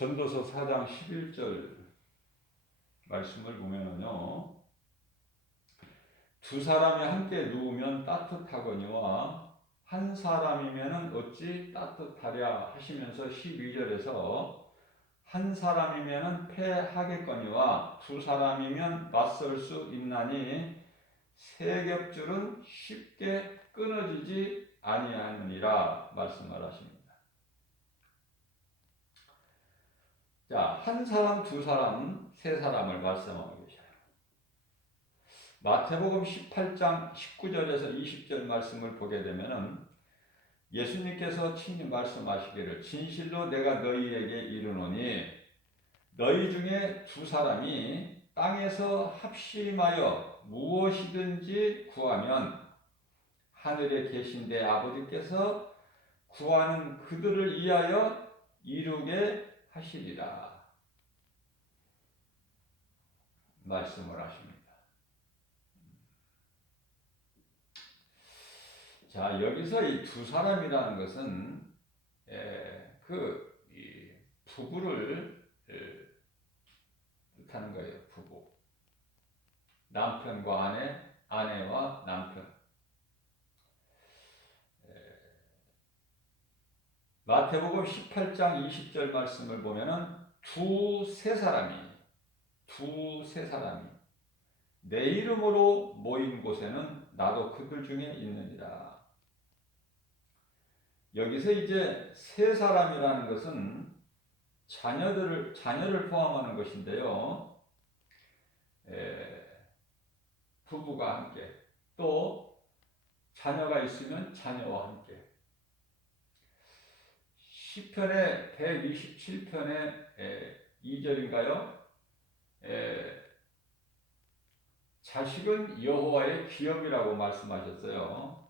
전도서 4장 11절 말씀을 보면은요, 두 사람이 함께 누우면 따뜻하거니와 한 사람이면은 어찌 따뜻하랴 하시면서 12절에서 한 사람이면은 패하겠거니와 두 사람이면 맞설 수 있나니 세 겹줄은 쉽게 끊어지지 아니하느니라 말씀을 하십니다. 자, 한 사람, 두 사람, 세 사람을 말씀하고 계셔요. 마태복음 18장 19절에서 20절 말씀을 보게 되면은 예수님께서 친히 말씀하시기를 진실로 내가 너희에게 이르노니 너희 중에 두 사람이 땅에서 합심하여 무엇이든지 구하면 하늘에 계신 내 아버지께서 구하는 그들을 위하여 이루게 하시리라 말씀을 하십니다. 자, 여기서 이 두 사람이라는 것은 이 부부를 뜻하는 거예요. 부부. 남편과 아내, 아내와 남편. 마태복음 18장 20절 말씀을 보면은 두세 사람이 내 이름으로 모인 곳에는 나도 그들 중에 있느니라. 여기서 이제 세 사람이라는 것은 자녀를 포함하는 것인데요. 부부가 함께, 또 자녀가 있으면 자녀와 함께. 시편의 127편의 2절인가요? 자식은 여호와의 기업이라고 말씀하셨어요.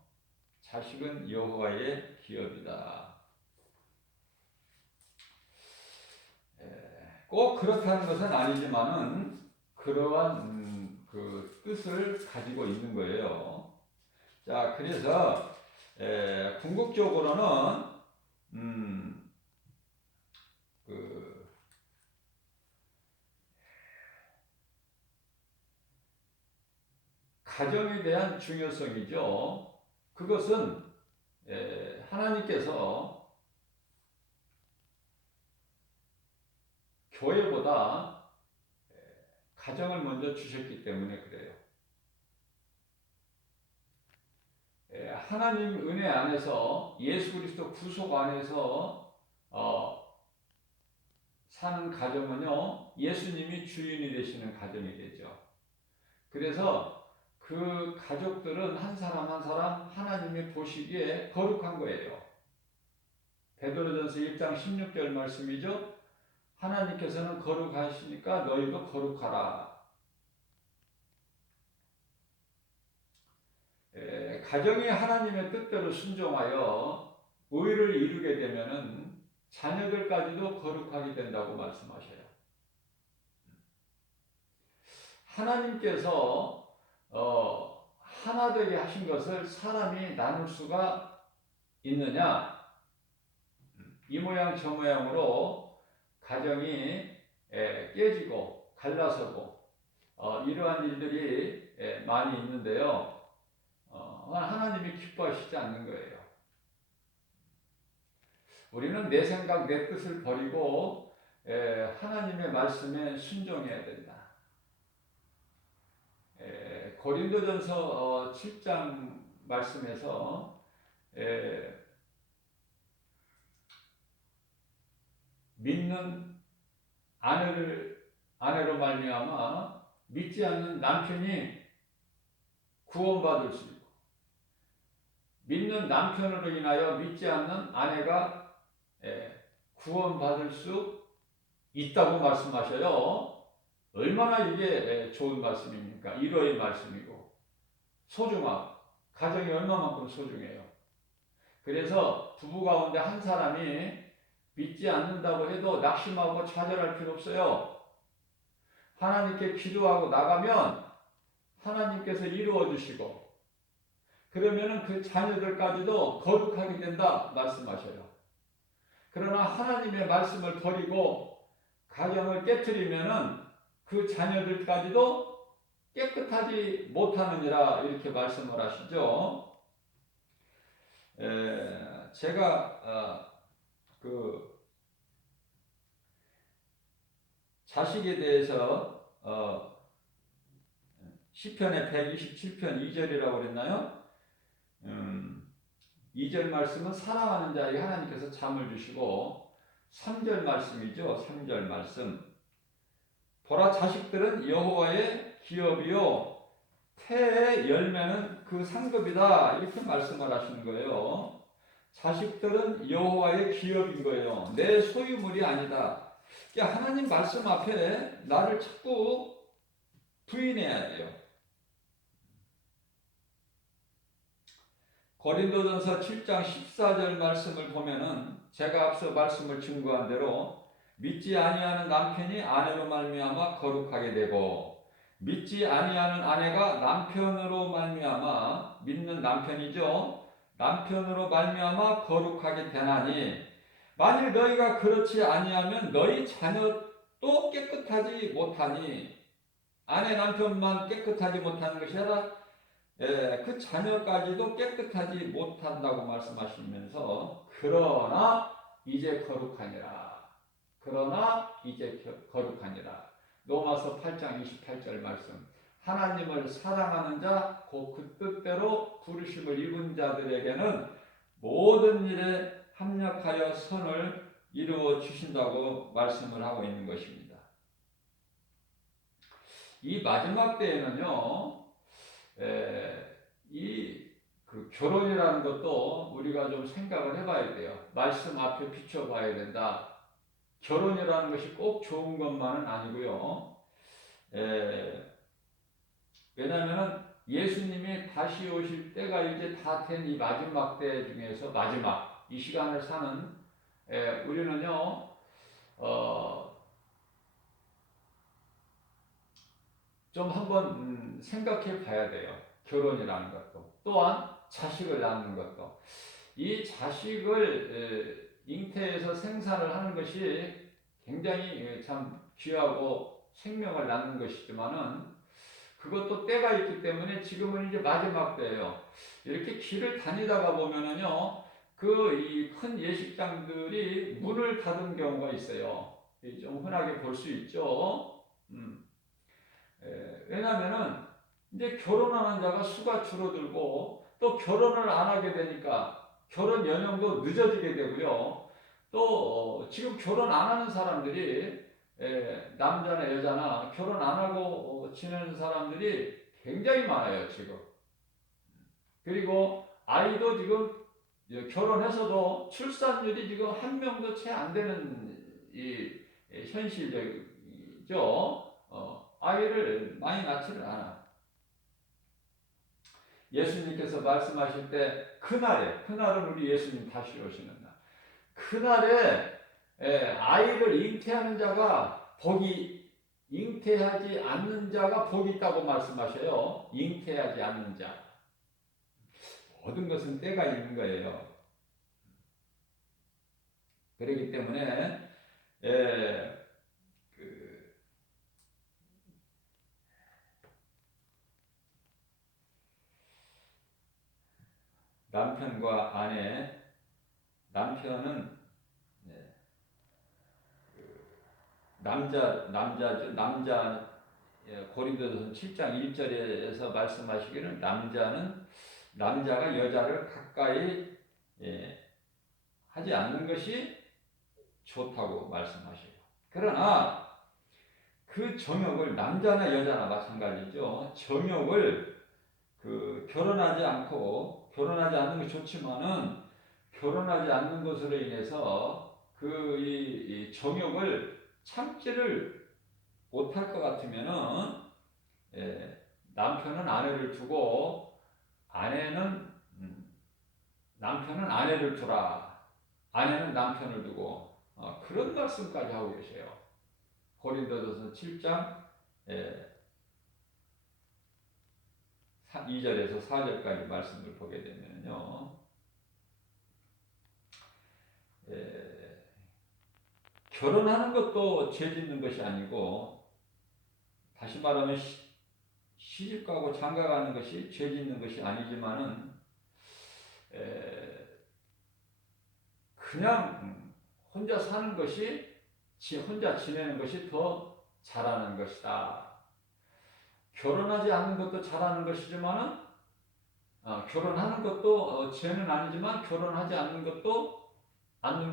자식은 여호와의 기업이다. 꼭 그렇다는 것은 아니지만은 그러한 그 뜻을 가지고 있는 거예요. 자, 그래서 궁극적으로는 그 가정에 대한 중요성이죠. 그것은 하나님께서 교회보다 가정을 먼저 주셨기 때문에 그래요. 하나님 은혜 안에서 예수 그리스도 구속 안에서 사는 가정은요, 예수님이 주인이 되시는 가정이 되죠. 그래서 그 가족들은 한 사람 한 사람 하나님이 보시기에 거룩한 거예요. 베드로전서 1장 16절 말씀이죠. 하나님께서는 거룩하시니까 너희도 거룩하라. 가정이 하나님의 뜻대로 순종하여 의를 이루게 되면은 자녀들까지도 거룩하게 된다고 말씀하셔요. 하나님께서 하나 되게 하신 것을 사람이 나눌 수가 있느냐? 이 모양 저 모양으로 가정이 깨지고 갈라서고 이러한 일들이 많이 있는데요. 하나님이 기뻐하시지 않는 거예요. 우리는 내 생각, 내 뜻을 버리고 하나님의 말씀에 순종해야 된다. 고린도전서 7장 말씀에서 믿는 아내로 말미암아 믿지 않는 남편이 구원받을 수 있고 믿는 남편으로 인하여 믿지 않는 아내가 구원받을 수 있다고 말씀하셔요. 얼마나 이게 좋은 말씀입니까? 위로의 말씀이고 소중하고 가정이 얼마만큼 소중해요. 그래서 부부 가운데 한 사람이 믿지 않는다고 해도 낙심하고 좌절할 필요 없어요. 하나님께 기도하고 나가면 하나님께서 이루어 주시고 그러면은 그 자녀들까지도 거룩하게 된다 말씀하셔요. 그러나 하나님의 말씀을 버리고 가정을 깨트리면은 그 자녀들까지도 깨끗하지 못하느니라 이렇게 말씀을 하시죠. 제가 그 자식에 대해서 시편의 127편 2절이라고 그랬나요? 2절 말씀은 사랑하는 자에게 하나님께서 잠을 주시고 3절 말씀이죠. 3절 말씀. 보라 자식들은 여호와의 기업이요 태의 열매는 그 상급이다 이렇게 말씀을 하시는 거예요. 자식들은 여호와의 기업인 거예요. 내 소유물이 아니다. 그러니까 하나님 말씀 앞에 나를 자꾸 부인해야 돼요. 고린도전서 7장 14절 말씀을 보면은 제가 앞서 말씀을 증거한 대로 믿지 아니하는 남편이 아내로 말미암아 거룩하게 되고 믿지 아니하는 아내가 남편으로 말미암아 믿는 남편이죠. 남편으로 말미암아 거룩하게 되나니 만일 너희가 그렇지 아니하면 너희 자녀도 깨끗하지 못하니 아내 남편만 깨끗하지 못하는 것이 아니라 그 자녀까지도 깨끗하지 못한다고 말씀하시면서 그러나 이제 거룩하니라. 그러나 이제 거룩하니라. 로마서 8장 28절 말씀. 하나님을 사랑하는 자, 곧 그 뜻대로 부르심을 입은 자들에게는 모든 일에 합력하여 선을 이루어 주신다고 말씀을 하고 있는 것입니다. 이 마지막 때에는요, 그 결혼이라는 것도 우리가 좀 생각을 해봐야 돼요. 말씀 앞에 비춰봐야 된다. 결혼이라는 것이 꼭 좋은 것만은 아니고요. 왜냐하면 예수님이 다시 오실 때가 이제 다 된 이 마지막 때 중에서 마지막 이 시간을 사는 우리는요 좀 한번 생각해 봐야 돼요. 결혼이라는 것도 또한 자식을 낳는 것도 이 자식을 잉태해서 생산을 하는 것이 굉장히 참 귀하고 생명을 낳는 것이지만은 그것도 때가 있기 때문에 지금은 이제 마지막 때예요. 이렇게 길을 다니다가 보면은요, 그 이 큰 예식장들이 문을 닫은 경우가 있어요. 좀 흔하게 볼 수 있죠. 왜냐면은 이제 결혼하는 자가 수가 줄어들고 또 결혼을 안 하게 되니까 결혼 연령도 늦어지게 되고요. 또 지금 결혼 안 하는 사람들이 남자나 여자나 결혼 안 하고 지내는 사람들이 굉장히 많아요, 지금. 그리고 아이도 지금 결혼해서도 출산율이 지금 한 명도 채 안 되는 이 현실이죠. 아이를 많이 낳지를 않아. 예수님께서 말씀하실 때 그날은 우리 예수님 다시 오시는 날. 그날에 아이를 잉태하는 자가 잉태하지 않는 자가 복이 있다고 말씀하셔요. 잉태하지 않는 자. 모든 것은 때가 있는 거예요. 그렇기 때문에 남편과 아내, 남편은 남자죠. 고린도전서 7장 1절에서 말씀하시기를 남자가 여자를 가까이 하지 않는 것이 좋다고 말씀하셔요. 그러나 그 정욕을 남자나 여자나 마찬가지죠. 정욕을 결혼하지 않는 게 좋지만은 결혼하지 않는 것으로 인해서 이 정욕을 참지를 못할 것 같으면은 남편은 아내를 두고 남편은 아내를 두라. 아내는 남편을 두고 그런 말씀까지 하고 계세요. 고린도전서 7장 2절에서 4절까지 말씀을 보게 되면요. 결혼하는 것도 죄 짓는 것이 아니고, 다시 말하면 시집가고 장가가는 것이 죄 짓는 것이 아니지만은 그냥 혼자 사는 것이, 혼자 지내는 것이 더 잘하는 것이다. 결혼하지 않는 것도 잘하는 것이지만은 결혼하는 것도 죄는 아니지만 결혼하지 않는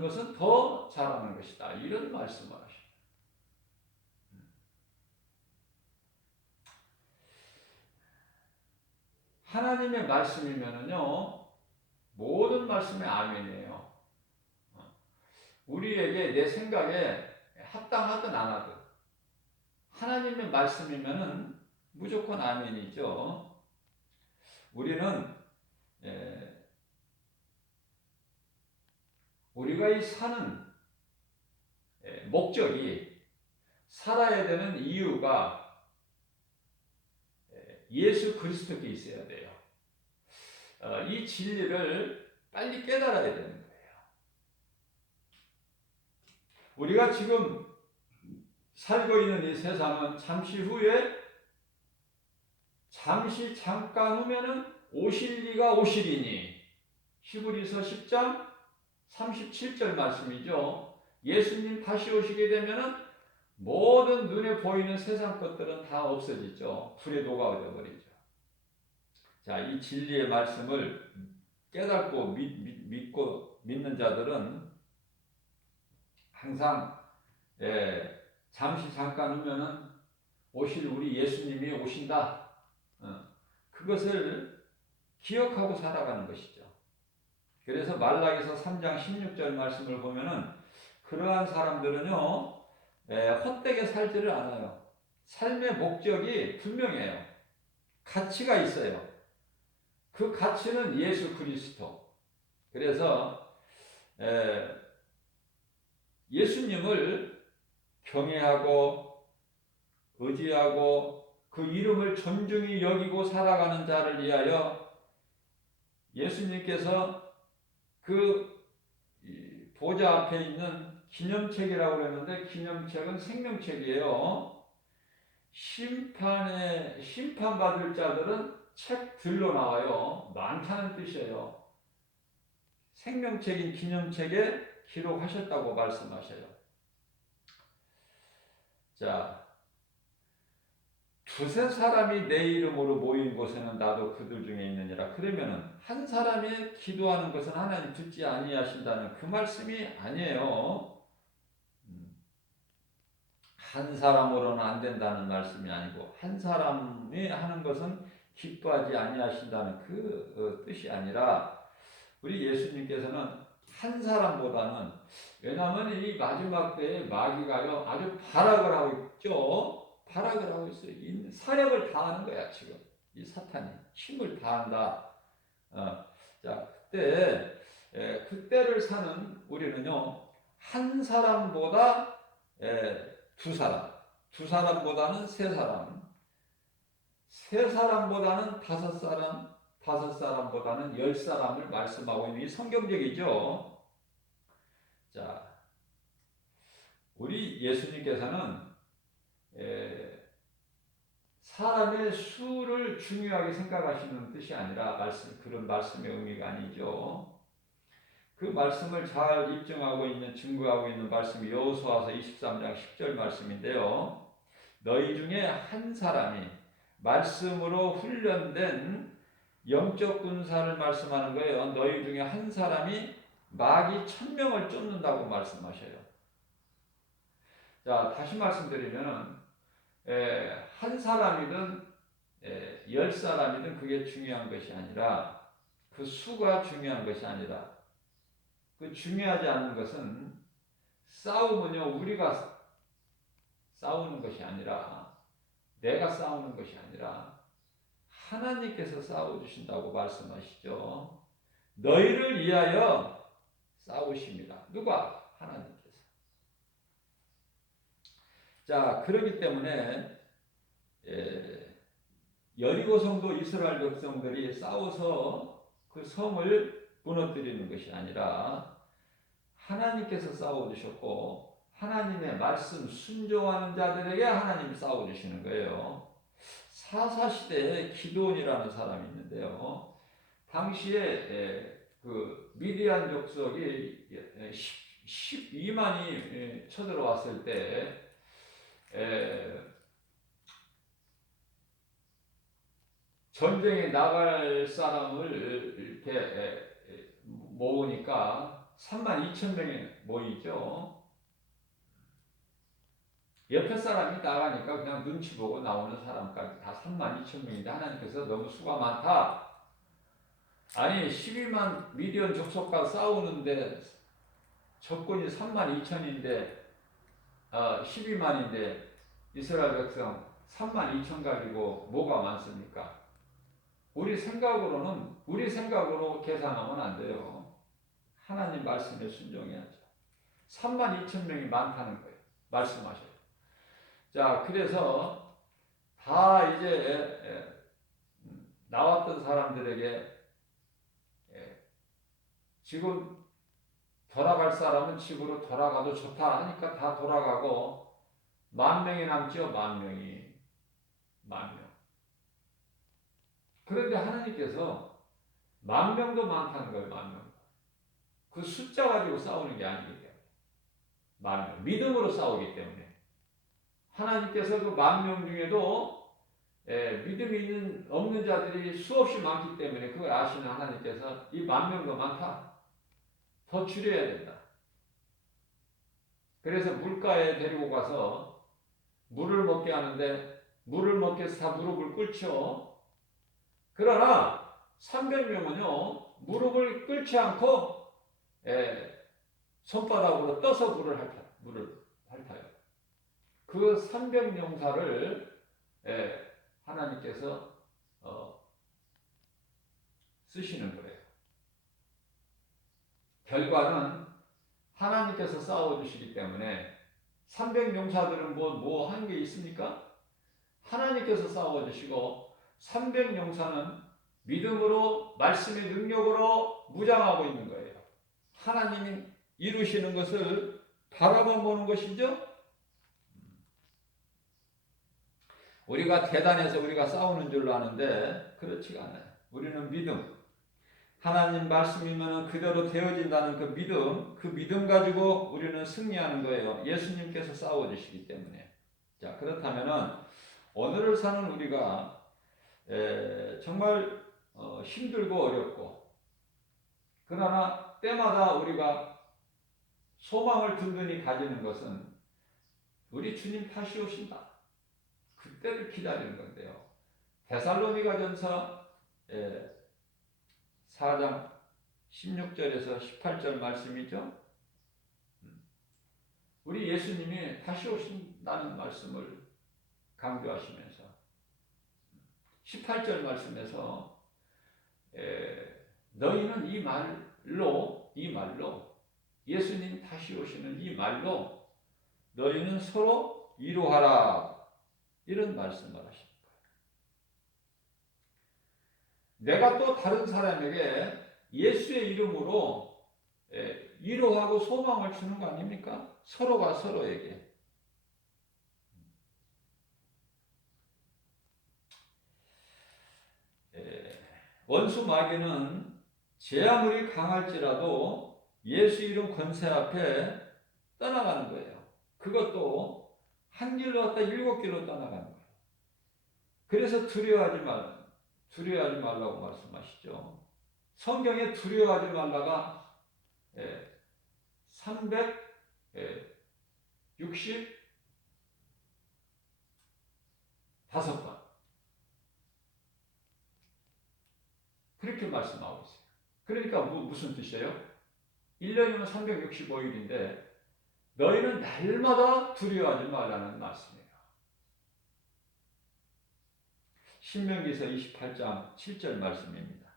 것은 더 잘하는 것이다. 이런 말씀을 하십니다. 하나님의 말씀이면은요, 모든 말씀이 아멘이에요. 우리에게 내 생각에 합당하든 안 하든 하나님의 말씀이면은 무조건 아멘이죠. 우리는 우리가 이 사는 목적이, 살아야 되는 이유가 예수 그리스도께 있어야 돼요. 이 진리를 빨리 깨달아야 되는 거예요. 우리가 지금 살고 있는 이 세상은 잠시 후에, 잠깐 후면은 오실 이가 오시리니, 히브리서 10장 37절 말씀이죠. 예수님 다시 오시게 되면은 모든 눈에 보이는 세상 것들은 다 없어지죠. 불에 녹아져 버리죠. 자, 이 진리의 말씀을 깨닫고 믿고 믿는 자들은 항상 잠깐 후면은 오실 우리 예수님이 오신다. 그것을 기억하고 살아가는 것이죠. 그래서 말라기서 3장 16절 말씀을 보면은 그러한 사람들은요, 헛되게 살지를 않아요. 삶의 목적이 분명해요. 가치가 있어요. 그 가치는 예수 그리스도. 그래서 예수님을 경외하고 의지하고 그 이름을 존중히 여기고 살아가는 자를 위하여 예수님께서 그 보좌 앞에 있는 기념책이라고 그랬는데, 기념책은 생명책이에요. 심판받을 자들은 책들로 나와요. 많다는 뜻이에요. 생명책인 기념책에 기록하셨다고 말씀하셔요. 자, 두세 사람이 내 이름으로 모인 곳에는 나도 그들 중에 있느니라. 그러면은 한 사람이 기도하는 것은 하나님 듣지 아니하신다는 그 말씀이 아니에요. 한 사람으로는 안 된다는 말씀이 아니고, 한 사람이 하는 것은 기뻐하지 아니하신다는 그 뜻이 아니라, 우리 예수님께서는 한 사람보다는, 왜냐하면 이 마지막 때에 마귀가요 아주 발악을 하고 있죠. 발악을 하고 있어요. 사력을 다하는 거야 지금. 이 사탄이 힘을 다한다. 자, 그때를 사는 우리는요, 한 사람보다 두 사람보다는 세 사람보다는 다섯 사람보다는 10사람을 말씀하고 있는 이 성경적이죠. 자, 우리 예수님께서는 사람의 수를 중요하게 생각하시는 뜻이 아니라 그런 말씀의 의미가 아니죠. 그 말씀을 잘 입증하고 있는, 증거하고 있는 말씀이 여호수아서 23장 10절 말씀인데요. 너희 중에 한 사람이 말씀으로 훈련된 영적 군사를 말씀하는 거예요. 너희 중에 한 사람이 마귀 1000명을 쫓는다고 말씀하셔요. 자, 다시 말씀드리면 한 사람이든 10사람이든 그게 중요한 것이 아니라, 그 수가 중요한 것이 아니라, 그 중요하지 않은 것은, 싸움은요 우리가 싸우는 것이 아니라, 내가 싸우는 것이 아니라 하나님께서 싸워주신다고 말씀하시죠. 너희를 위하여 싸우십니다. 누가? 하나님께서. 자, 그렇기 때문에 여리고 성도 이스라엘 백성들이 싸워서 그 성을 무너뜨리는 것이 아니라 하나님께서 싸워주셨고, 하나님의 말씀 순종하는 자들에게 하나님이 싸워주시는 거예요. 사사시대에 기드온이라는 사람이 있는데요. 당시에 그 미디안 족속이 12만이 쳐들어왔을 때 전쟁에 나갈 사람을 이렇게 모으니까 3만 2천 명이 모이죠. 옆에 사람이 나가니까 그냥 눈치 보고 나오는 사람까지 다 3만 2천 명인데 하나님께서 너무 수가 많다. 아니 12만 미디안 족속과 싸우는데 적군이 3만 2천인데 12만인데 이스라엘 백성 3만 2천 가지고 뭐가 많습니까? 우리 생각으로 계산하면 안 돼요. 하나님 말씀에 순종해야죠. 3만 2천 명이 많다는 거예요. 말씀하셔요. 자, 그래서 다 이제 나왔던 사람들에게 지금 돌아갈 사람은 집으로 돌아가도 좋다 하니까 다 돌아가고 10,000명이 남죠. 10,000명이. 10,000명. 그런데 하나님께서 10,000명도 많다는 거예요. 10,000명. 그 숫자 가지고 싸우는 게 아니기 때문에 10,000명. 믿음으로 싸우기 때문에 하나님께서 그 10,000명 중에도 믿음이 없는 자들이 수없이 많기 때문에 그걸 아시는 하나님께서 이 10,000명도 많다. 더 줄여야 된다. 그래서 물가에 데리고 가서 물을 먹게 하는데 물을 먹게 해서 다 무릎을 꿇죠. 그러나 300명은요 무릎을 꿇지 않고 손바닥으로 떠서 물을 핥아요. 그 300용사를 하나님께서 쓰시는 거예요. 결과는 하나님께서 싸워주시기 때문에 300용사들은 뭐 한 게 있습니까? 하나님께서 싸워주시고 300용사는 믿음으로 말씀의 능력으로 무장하고 있는 거예요. 하나님이 이루시는 것을 바라만 보는 것이죠. 우리가 대단해서 우리가 싸우는 줄로 아는데 그렇지가 않아요. 우리는 믿음. 하나님 말씀이면 그대로 되어진다는 그 믿음 가지고 우리는 승리하는 거예요. 예수님께서 싸워주시기 때문에. 자, 그렇다면은 오늘을 사는 우리가 정말 힘들고 어렵고 그러나 때마다 우리가 소망을 든든히 가지는 것은 우리 주님 다시 오신다. 그때를 기다리는 건데요. 데살로니가전서 4장 16절에서 18절 말씀이죠. 우리 예수님이 다시 오신다는 말씀을 강조하시면서 18절 말씀에서 너희는 이 말로 예수님 다시 오시는 이 말로 너희는 서로 위로하라 이런 말씀을 하십니다. 내가 또 다른 사람에게 예수의 이름으로 위로하고 소망을 주는 거 아닙니까? 서로가 서로에게. 원수 마귀는 제 아무리 강할지라도 예수 이름 권세 앞에 떠나가는 거예요. 그것도 한 길로 왔다 7길로 떠나가는 거예요. 그래서 두려워하지 말라고 말씀하시죠. 성경에 두려워하지 말라가 365번 그렇게 말씀하고 있어요. 그러니까 무슨 뜻이에요? 1년이면 365일인데 너희는 날마다 두려워하지 말라는 말씀이에요. 신명기서 28장 7절 말씀입니다.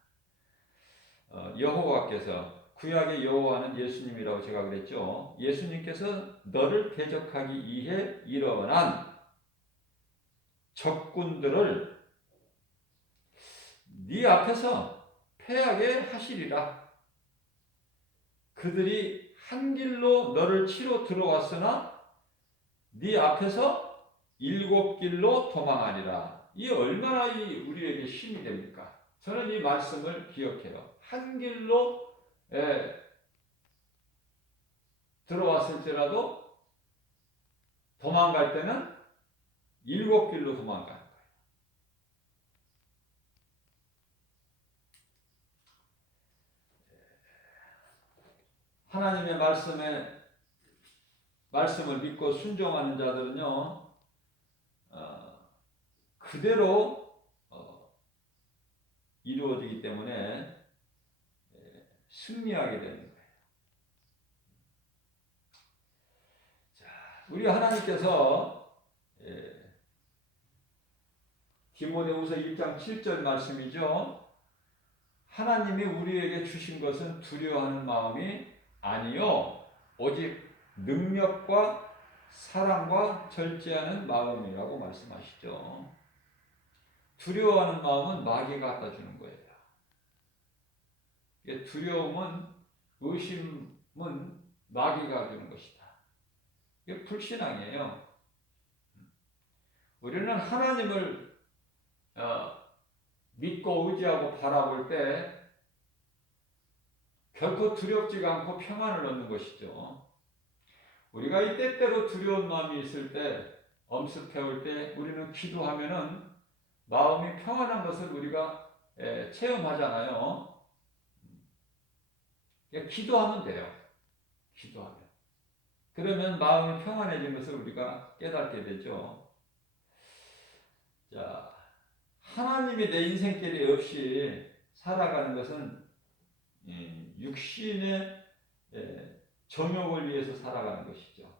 여호와께서 구약의 여호와는 예수님이라고 제가 그랬죠. 예수님께서 너를 대적하기 위해 일어난 적군들을 네 앞에서 패하게 하시리라. 그들이 한 길로 너를 치러 들어왔으나 네 앞에서 7길로 도망하리라. 이 얼마나 우리에게 힘이 됩니까? 저는 이 말씀을 기억해요. 한 길로 들어왔을지라도 도망갈 때는 7길로 도망가는 거예요. 하나님의 말씀을 믿고 순종하는 자들은요, 그대로 이루어지기 때문에 승리하게 되는 거예요. 자, 우리 하나님께서 디모데후서 1장 7절 말씀이죠. 하나님이 우리에게 주신 것은 두려워하는 마음이 아니요 오직 능력과 사랑과 절제하는 마음이라고 말씀하시죠. 두려워하는 마음은 마귀가 갖다 주는 거예요. 두려움은, 의심은 마귀가 주는 것이다. 이게 불신앙이에요. 우리는 하나님을 믿고 의지하고 바라볼 때 결코 두렵지가 않고 평안을 얻는 것이죠. 우리가 이 때때로 두려운 마음이 있을 때, 엄습해올 때 우리는 기도하면은 마음이 평안한 것을 우리가 체험하잖아요. 기도하면 돼요. 기도하면. 그러면 마음이 평안해진 것을 우리가 깨닫게 되죠. 자, 하나님이 내 인생길이 없이 살아가는 것은 육신의 정욕을 위해서 살아가는 것이죠.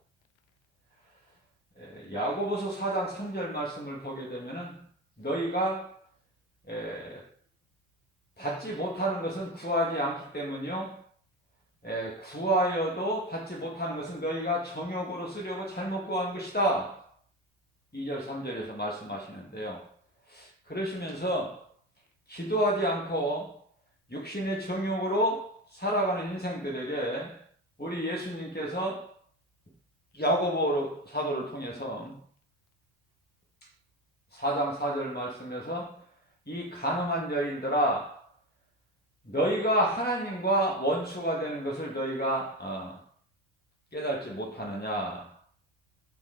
야고보서 4장 3절 말씀을 보게 되면은 너희가 받지 못하는 것은 구하지 않기 때문이요. 구하여도 받지 못하는 것은 너희가 정욕으로 쓰려고 잘못 구한 것이다. 2절 3절에서 말씀하시는데요. 그러시면서 기도하지 않고 육신의 정욕으로 살아가는 인생들에게 우리 예수님께서 야고보 사도를 통해서 4장 4절 말씀에서 이 가늠한 여인들아 너희가 하나님과 원수가 되는 것을 너희가 깨닫지 못하느냐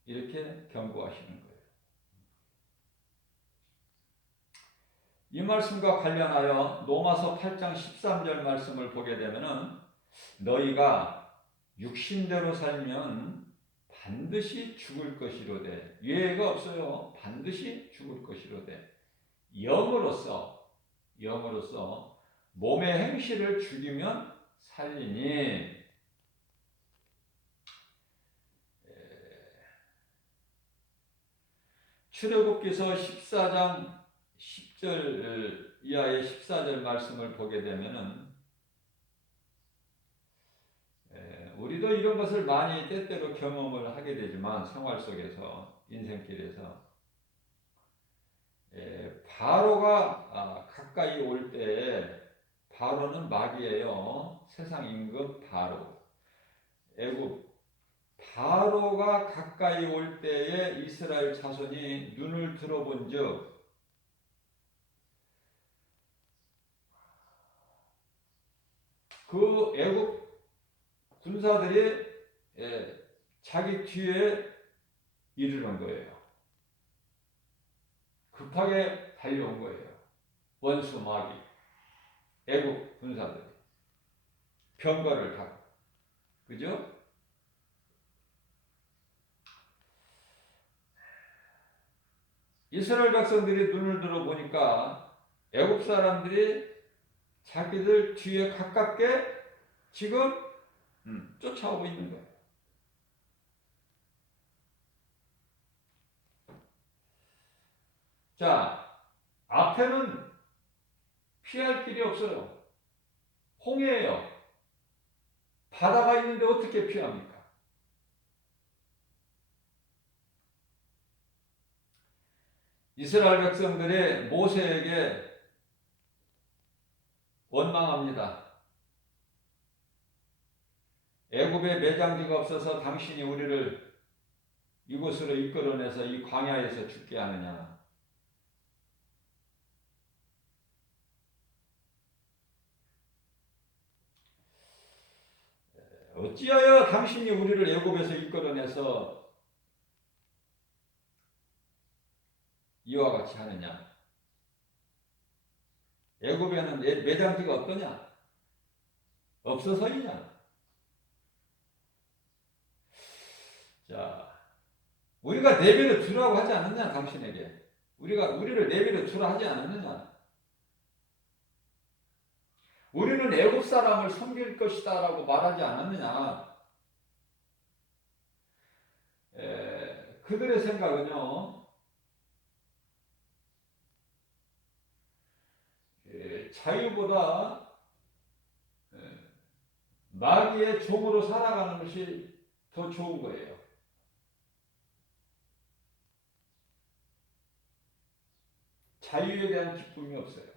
이렇게 경고하시는 거예요. 이 말씀과 관련하여 로마서 8장 13절 말씀을 보게 되면은 너희가 육신대로 살면 반드시 죽을 것이로되 예외가 없어요. 반드시 죽을 것이로되 영으로서 몸의 행실을 죽이면 살리니 출애굽기서 14장 10절 이하의 14절 말씀을 보게 되면은 우리도 이런 것을 많이 때때로 경험을 하게 되지만 생활 속에서 인생길에서 바로가 가까이 올 때에 바로는 마귀예요. 세상 임금 바로 애굽 바로가 가까이 올 때에 이스라엘 자손이 눈을 들어본즉 그 애굽 군사들이 자기 뒤에 이르는 거예요. 급하게 달려온 거예요. 원수 마귀, 애국 군사들이 병거를 타고, 그죠? 이스라엘 백성들이 눈을 들어 보니까 애국 사람들이 자기들 뒤에 가깝게 지금 쫓아오고 있는 거예요. 자, 앞에는 피할 길이 없어요. 홍해예요. 바다가 있는데 어떻게 피합니까? 이스라엘 백성들이 모세에게 원망합니다. 애굽에 매장지가 없어서 당신이 우리를 이곳으로 이끌어내서 이 광야에서 죽게 하느냐. 어찌하여 당신이 우리를 애굽에서 이끌어내서 이와 같이 하느냐. 애굽에는 매장지가 어떠냐? 없어서이냐? 자, 우리가 내버려 두라고 하지 않았냐, 당신에게? 우리를 내버려 두라 하지 않았느냐? 우리는 애굽 사람을 섬길 것이다라고 말하지 않았느냐? 그들의 생각은요, 자유보다 마귀의 종으로 살아가는 것이 더 좋은 거예요. 자유에 대한 기쁨이 없어요.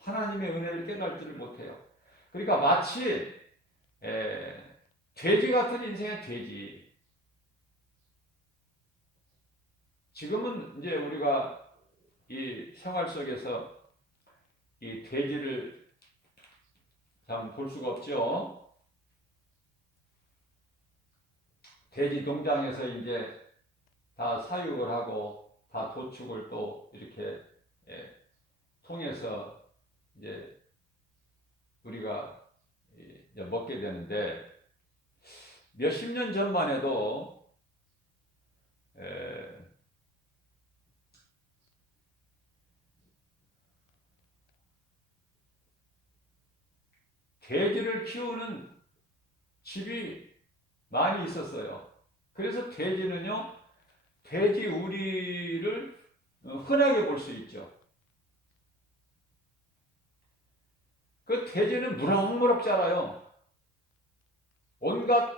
하나님의 은혜를 깨닫지를 못해요. 그러니까 마치 돼지 같은 인생의 돼지. 지금은 이제 우리가 이 생활 속에서 이 돼지를 참 볼 수가 없죠. 돼지 농장에서 이제 다 사육을 하고 다 도축을 또 이렇게 통해서 이제 우리가 이제 먹게 되는데 몇십 년 전만 해도 돼지를 키우는 집이 많이 있었어요. 그래서 돼지는요, 돼지 우리를 흔하게 볼 수 있죠. 그 돼지는 무럭무럭 자라요. 온갖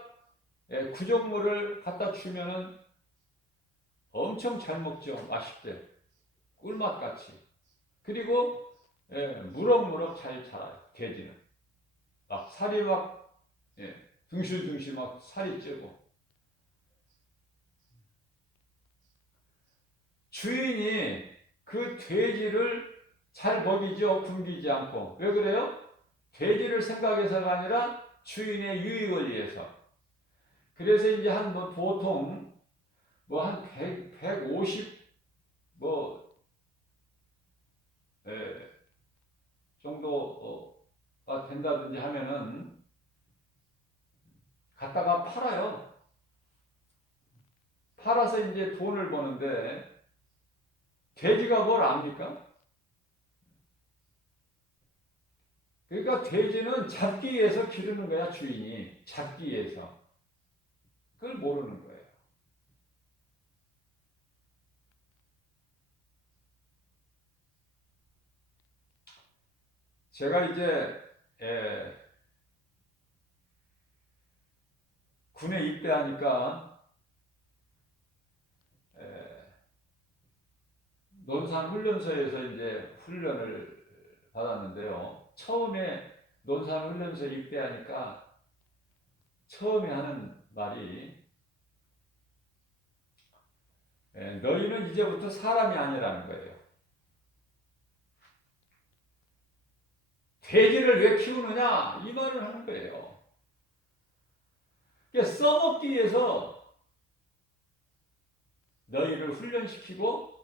구정물을 갖다 주면은 엄청 잘 먹죠. 맛있게. 꿀맛같이. 그리고 무럭무럭 잘 자라요. 돼지는. 막 살이 막 둥실둥실 막 살이 찌고. 주인이 그 돼지를 잘 먹이죠. 굶기지 않고. 왜 그래요? 돼지를 생각해서가 아니라 주인의 유익을 위해서. 그래서 이제 한 뭐 보통 뭐 한 100, 150 뭐 정도가 된다든지 하면은 갖다가 팔아요. 팔아서 이제 돈을 버는데 돼지가 뭘 압니까? 그러니까 돼지는 잡기 위해서 기르는 거야, 주인이. 잡기 위해서. 그걸 모르는 거예요. 제가 이제 군에 입대하니까 논산훈련소에서 이제 훈련을 받았는데요. 처음에 논산훈련소에 입대하니까 처음에 하는 말이 너희는 이제부터 사람이 아니라는 거예요. 돼지를 왜 키우느냐? 이 말을 하는 거예요. 그러니까 써먹기 위해서 너희를 훈련시키고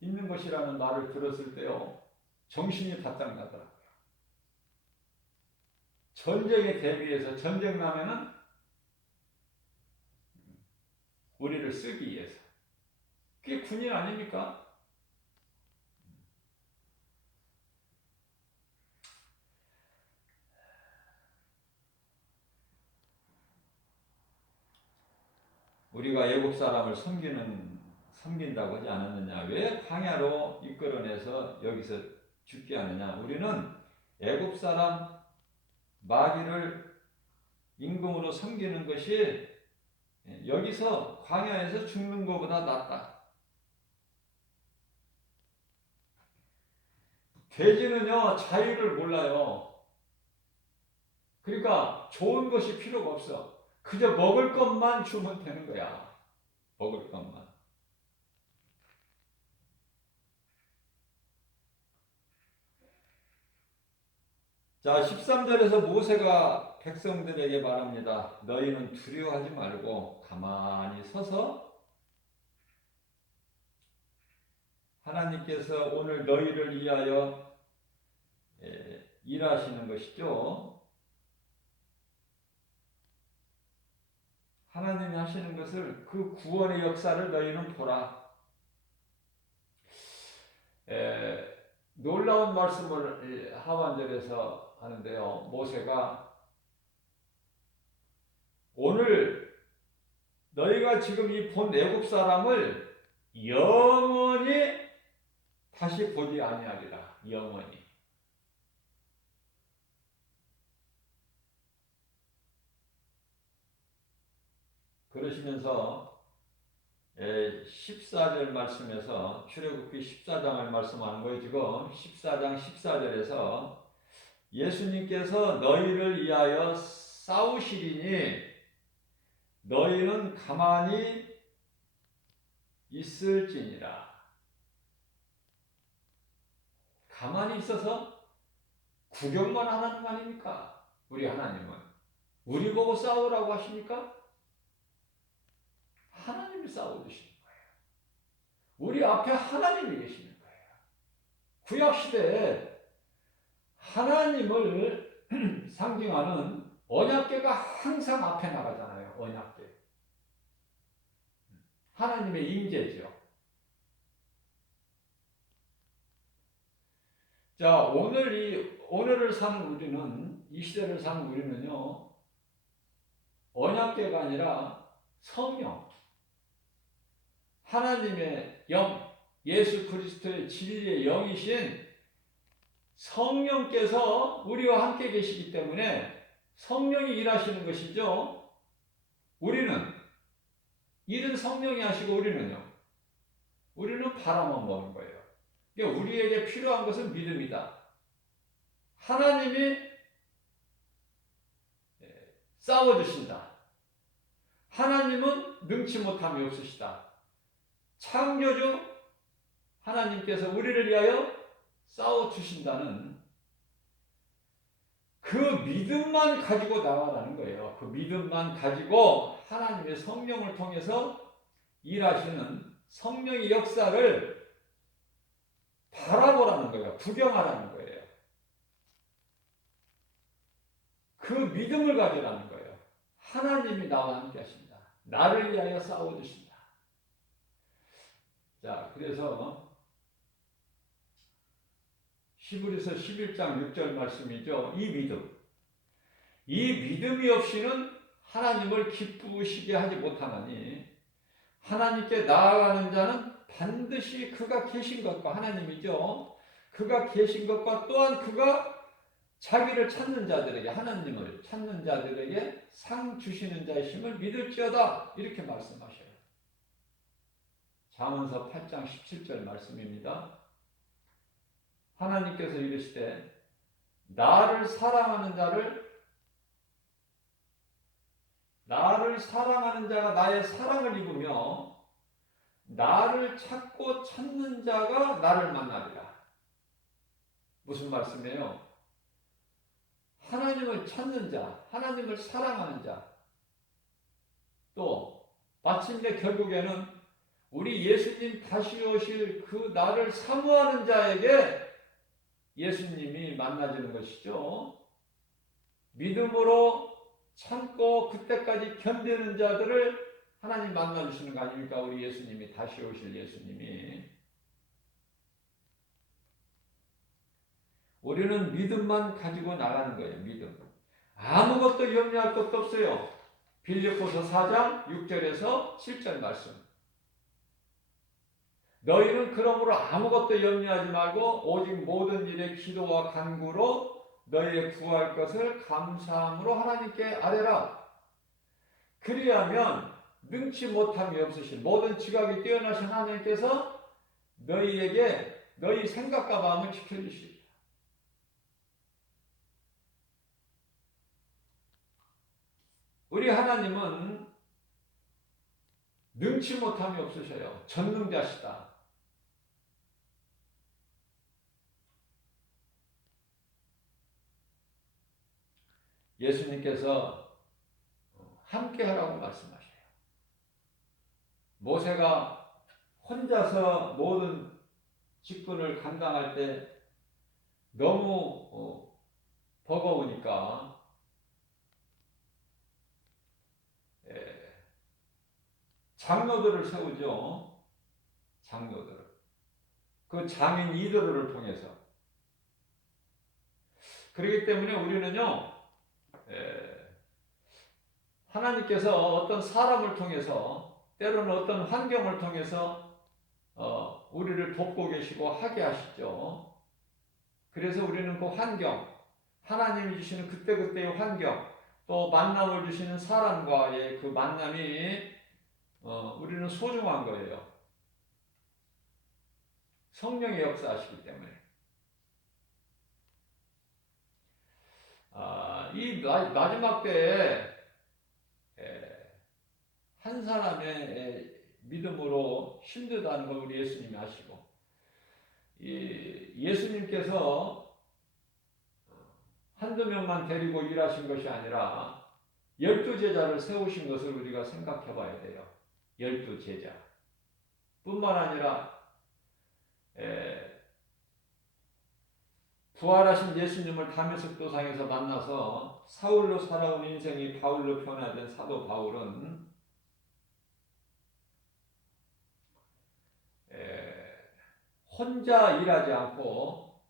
있는 것이라는 말을 들었을 때요. 정신이 바짝 나더라고요. 전쟁에 대비해서 전쟁 나면은 우리를 쓰기 위해서. 그게 군인 아닙니까? 우리가 애국 사람을 섬긴다고 하지 않았느냐? 왜 광야로 이끌어내서 여기서 죽게 하느냐? 우리는 애국 사람 마귀를 임금으로 섬기는 것이 여기서 광야에서 죽는 것보다 낫다. 돼지는요 자유를 몰라요. 그러니까 좋은 것이 필요가 없어. 그저 먹을 것만 주면 되는 거야. 먹을 것만. 자, 13절에서 모세가 백성들에게 말합니다. 너희는 두려워하지 말고 가만히 서서 하나님께서 오늘 너희를 위하여 일하시는 것이죠. 하나님이 하시는 것을, 그 구원의 역사를 너희는 보라. 놀라운 말씀을 하반절에서 하는데요. 모세가 오늘 너희가 지금 이 본 애굽 사람을 영원히 다시 보지 아니하리라. 영원히. 그러시면서 14절 말씀에서 출애굽기 14장을 말씀하는 거예요. 지금 14장 14절에서 예수님께서 너희를 위하여 싸우시리니 너희는 가만히 있을지니라. 가만히 있어서 구경만 하는 거 아닙니까? 우리 하나님은. 우리 보고 싸우라고 하십니까? 하나님이 싸워주시는 거예요. 우리 앞에 하나님이 계시는 거예요. 구약시대에 하나님을 상징하는 언약궤가 항상 앞에 나가잖아요. 언약궤. 하나님의 임재죠. 자, 오늘을 사는 우리는, 이 시대를 사는 우리는요, 언약궤가 아니라 성령, 하나님의 영, 예수 그리스도의 진리의 영이신 성령께서 우리와 함께 계시기 때문에 성령이 일하시는 것이죠. 우리는 일은 성령이 하시고 우리는 바라만 보는 거예요. 그러니까 우리에게 필요한 것은 믿음이다. 하나님이 싸워주신다. 하나님은 능치 못함이 없으시다. 창조주 하나님께서 우리를 위하여 싸워주신다는 그 믿음만 가지고 나와라는 거예요. 그 믿음만 가지고 하나님의 성령을 통해서 일하시는 성령의 역사를 바라보라는 거예요. 구경하라는 거예요. 그 믿음을 가지라는 거예요. 하나님이 나와 함께 하십니다. 나를 위하여 싸워주신다. 자, 그래서 히브리서 11장 6절 말씀이죠. 이 믿음이 없이는 하나님을 기쁘시게 하지 못하나니 하나님께 나아가는 자는 반드시 그가 계신 것과, 하나님이죠. 그가 계신 것과 또한 그가 자기를 찾는 자들에게, 하나님을 찾는 자들에게 상 주시는 자이심을 믿을지어다. 이렇게 말씀하셔요. 잠언서 8장 17절 말씀입니다. 하나님께서 이르시되 나를 사랑하는 자가 나의 사랑을 입으며 나를 찾고 찾는 자가 나를 만나리라. 무슨 말씀이에요? 하나님을 찾는 자, 하나님을 사랑하는 자, 또 마침내 결국에는 우리 예수님 다시 오실 그 나를 사모하는 자에게 예수님이 만나주는 것이죠. 믿음으로 참고 그때까지 견디는 자들을 하나님 만나주시는 거 아닙니까? 우리 예수님이, 다시 오실 예수님이. 우리는 믿음만 가지고 나가는 거예요. 믿음. 아무것도 염려할 것도 없어요. 빌립보서 4장 6절에서 7절 말씀. 너희는 그러므로 아무것도 염려하지 말고 오직 모든 일에 기도와 간구로 너희의 구할 것을 감사함으로 하나님께 아뢰라. 그리하면 능치 못함이 없으신 모든 지각이 뛰어나신 하나님께서 너희에게 너희 생각과 마음을 지켜주시리라. 우리 하나님은 능치 못함이 없으셔요. 전능자시다. 예수님께서 함께 하라고 말씀하셔요. 모세가 혼자서 모든 직분을 감당할 때 너무 버거우니까 장로들을 세우죠. 장로들을. 그 장인 이도를 통해서. 그렇기 때문에 우리는요, 하나님께서 어떤 사람을 통해서, 때로는 어떤 환경을 통해서 우리를 돕고 계시고 하게 하시죠. 그래서 우리는 그 환경, 하나님이 주시는 그때그때의 환경, 또 만남을 주시는 사람과의 그 만남이 우리는 소중한 거예요. 성령의 역사하시기 때문에. 이 마지막 때에 한 사람의 믿음으로 힘들다는 걸 우리 예수님이 아시고, 예수님께서 한두 명만 데리고 일하신 것이 아니라 12제자를 세우신 것을 우리가 생각해 봐야 돼요. 12제자. 뿐만 아니라 부활하신 예수님을 다메섹 도상에서 만나서 사울로 살아온 인생이 바울로 변화된 사도 바울은 혼자 일하지 않고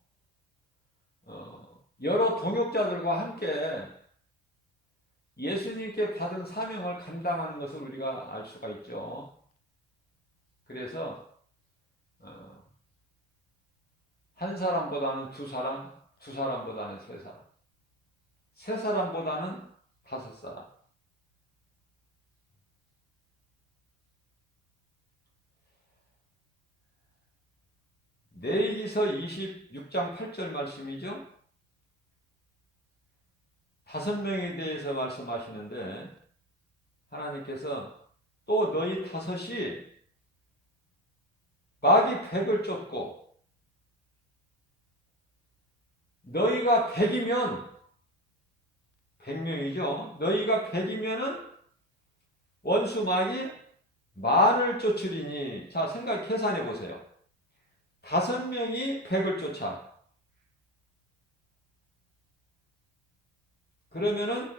여러 동역자들과 함께 예수님께 받은 사명을 감당하는 것을 우리가 알 수가 있죠. 그래서 한 사람보다는 두 사람, 두 사람보다는 세 사람, 세 사람보다는 다섯 사람. 레위기서 26장 8절 말씀이죠. 5명에 대해서 말씀하시는데 하나님께서 또 너희 5이 마귀 100을 쫓고 너희가 100이면 100명이죠. 너희가 100이면은 원수 마귀 만을 쫓으리니. 자, 계산해 보세요. 5명이 100을 쫓아. 그러면은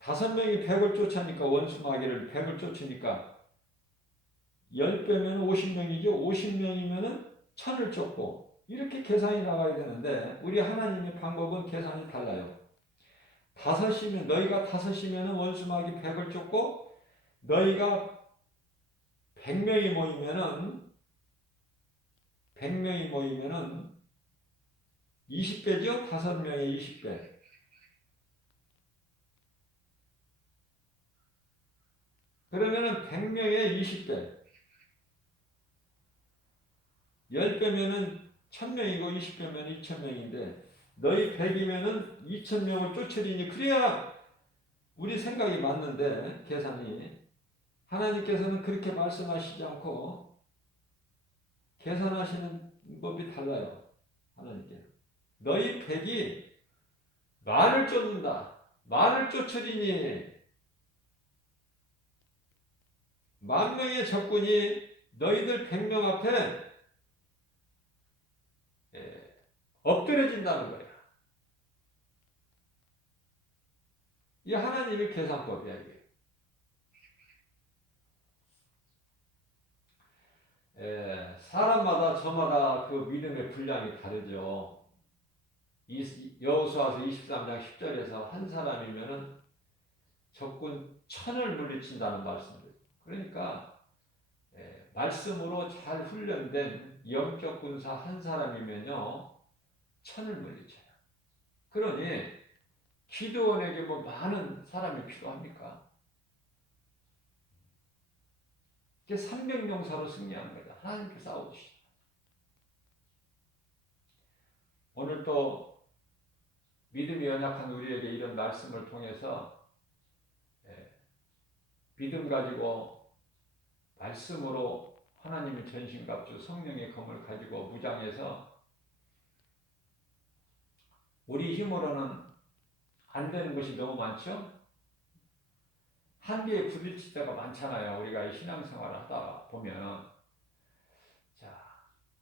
5명이 100을 쫓아니까 원수 마귀를 100을 쫓으니까 10배면 50명이죠. 50명이면은 1000을 쫓고 이렇게 계산이 나와야 되는데 우리 하나님의 방법은 계산이 달라요. 너희가 5이면 원수 마귀 100을 쫓고 너희가 100명이 모이면은 20배죠? 5명에 20배. 그러면은 100명에 20배. 10배면은 1000명이고 20배면 2000명인데 너희 100이면은 2000명을 쫓으리니. 그래야 우리 생각이 맞는데 계산이. 하나님께서는 그렇게 말씀하시지 않고 계산하시는 법이 달라요. 하나님께서. 너희 100이 만을 쫓는다. 만을 쫓으리니. 10,000명의 적군이 너희들 100명 앞에 엎드려진다는 거예요. 이 하나님의 계산법이야, 이게. 사람마다 저마다 그 믿음의 분량이 다르죠. 여호수아서 23장 10절에서 한 사람이면은 적군 1000을 물리친다는 말씀입니다. 그러니까 말씀으로 잘 훈련된 영적 군사 한 사람이면요 1000을 물리쳐요. 그러니 기도원에게 뭐 많은 사람이 필요합니까? 이게 300용사로 승리한 거다. 하나님께 싸우시다. 오늘 또 믿음이 연약한 우리에게 이런 말씀을 통해서 믿음 가지고 말씀으로 하나님의 전신갑주 성령의 검을 가지고 무장해서 우리 힘으로는 안 되는 것이 너무 많죠? 한계에 부딪힐 때가 많잖아요. 우리가 이 신앙생활을 하다 보면. 자,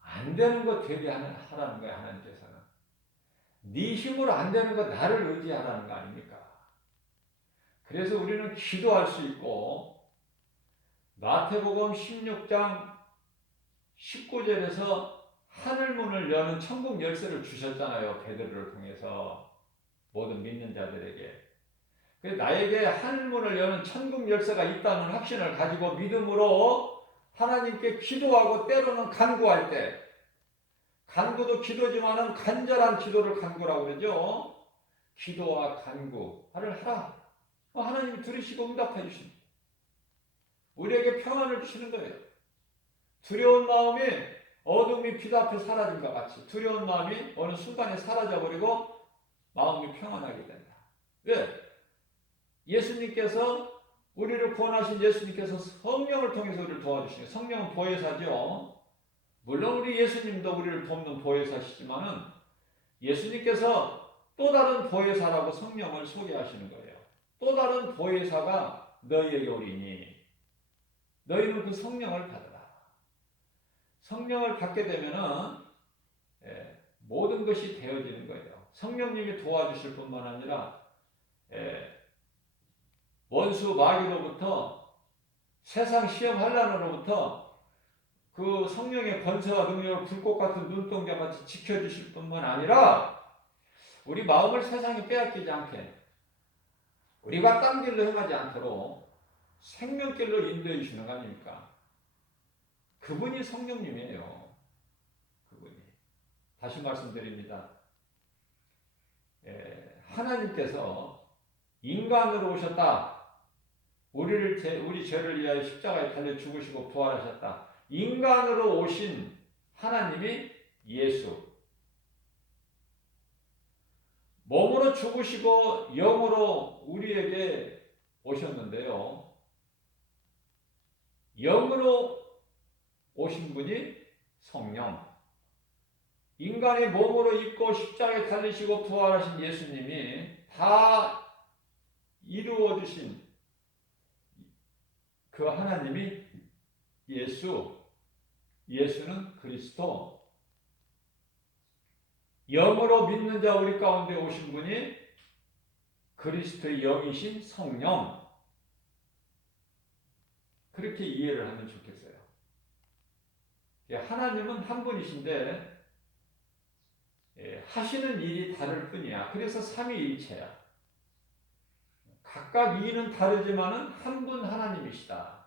안 되는 거 되게 하라는 거예요, 하나님께서는. 네 힘으로 안 되는 거 나를 의지하라는 거 아닙니까? 그래서 우리는 기도할 수 있고, 마태복음 16장 19절에서 하늘문을 여는 천국 열쇠를 주셨잖아요. 베드로를 통해서 모든 믿는 자들에게. 나에게 하늘문을 여는 천국 열쇠가 있다는 확신을 가지고 믿음으로 하나님께 기도하고 때로는 간구할 때, 간구도 기도지만은 간절한 기도를 간구라고 그러죠. 기도와 간구를 하라. 하나님이 들으시고 응답해 주십니다. 우리에게 평안을 주시는 거예요. 두려운 마음이 어둠이 빛 앞에 사라진 것 같이 두려운 마음이 어느 순간에 사라져버리고 마음이 평안하게 된다. 왜? 예수님께서 우리를 구원하신 예수님께서 성령을 통해서 우리를 도와주시는 성령은 보혜사죠. 물론 우리 예수님도 우리를 돕는 보혜사시지만은 예수님께서 또 다른 보혜사라고 성령을 소개하시는 거예요. 또 다른 보혜사가 너희에게 오리니 너희는 그 성령을 받으라. 성령을 받게 되면은 모든 것이 되어지는 거예요. 성령님이 도와주실 뿐만 아니라 원수 마귀로부터 세상 시험 환난으로부터 그 성령의 권세와 능력을 불꽃 같은 눈동자같이 지켜주실 뿐만 아니라 우리 마음을 세상에 빼앗기지 않게 우리가 딴 길로 행하지 않도록 생명길로 인도해 주시는 거 아닙니까? 그분이 성령님이에요. 그분이. 다시 말씀드립니다. 하나님께서 인간으로 오셨다. 우리 죄를 위하여 십자가에 달려 죽으시고 부활하셨다. 인간으로 오신 하나님이 예수. 몸으로 죽으시고 영으로 우리에게 오셨는데요. 영으로 오신 분이 성령. 인간이 몸으로 입고 십자가에 달리시고 부활하신 예수님이 다 이루어 주신 그 하나님이 예수는 그리스도. 영으로 믿는 자 우리 가운데 오신 분이 그리스도의 영이신 성령. 그렇게 이해를 하면 좋겠어요. 하나님은 한 분이신데 하시는 일이 다를 뿐이야. 그래서 삼위일체야. 각각 이는 다르지만은 한 분 하나님이시다.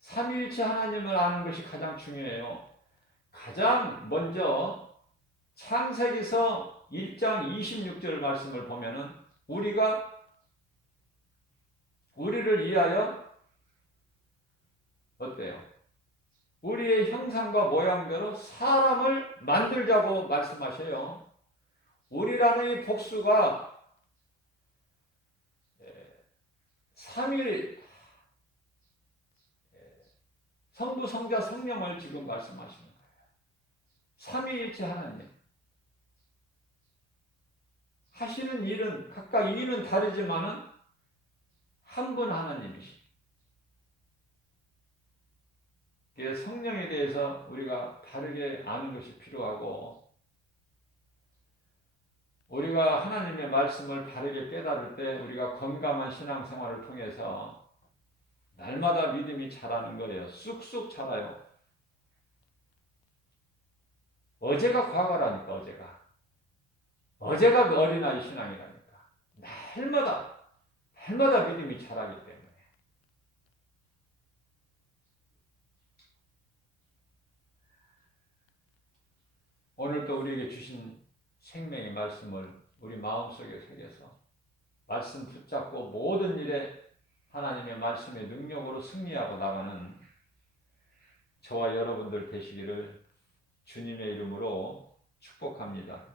삼위일체 하나님을 아는 것이 가장 중요해요. 가장 먼저 창세기서 1장 26절 말씀을 보면은 우리를 위하여 어때요? 우리의 형상과 모양대로 사람을 만들자고 말씀하셔요. 우리라는 이 복수가 삼위 성부, 성자, 성령을 지금 말씀하시는 거예요. 삼위일체 하나님. 하시는 일은 각각 일은 다르지만은 한 분 하나님이시. 성령에 대해서 우리가 바르게 아는 것이 필요하고 우리가 하나님의 말씀을 바르게 깨달을 때 우리가 건강한 신앙생활을 통해서 날마다 믿음이 자라는 거예요. 쑥쑥 자라요. 어제가 과거라니까. 어제가 그 어린아이 신앙이라니까. 날마다 믿음이 자라기 때문에. 오늘도 우리에게 주신 생명의 말씀을 우리 마음속에 새겨서 말씀 붙잡고 모든 일에 하나님의 말씀의 능력으로 승리하고 나가는 저와 여러분들 되시기를 주님의 이름으로 축복합니다.